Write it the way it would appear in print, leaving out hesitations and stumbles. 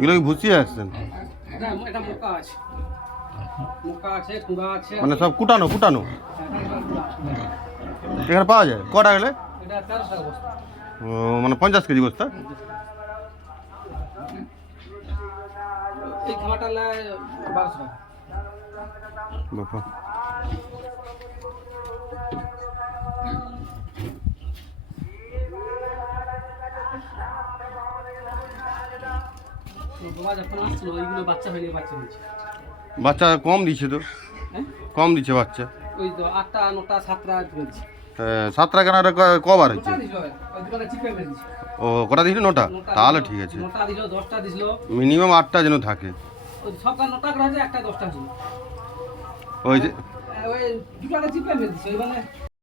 এগুলো কি ভুসিয়ে আসছেন? এটা মোকা আছে, কুড়া আছে, মানে সব কুটানো কুটানো এখানে পাওয়া যায়? কটা গেলে? এটা 1300 টাকা বস্তা। ও মানে 50 কেজি বস্তা? এই খামারটা 1200 টাকা। বাবা বাবা যখন আসছিল ওইগুলো বাচ্চা হয়নি, বাচ্চা হয়েছে। বাচ্চা কম দিচ্ছে তো? হ্যাঁ কম দিচ্ছে বাচ্চা। ওই তো 8টা 9টা 7টা দিচ্ছে। 7টা কেন কবার হচ্ছে? 9টা দিছিল, ওই দুটো চিপে মেরে দিছে। ও কটা দিছিল? 9টা? তাহলে ঠিক আছে। 9টা দিছিল, 10টা দিছিল, মিনিমাম 8টা যেন থাকে। ওই সবটা 9টা করে আছে, একটা 10টা ছিল। ওই যে ওই দুটো চিপে মেরে দিছে, ওই মানে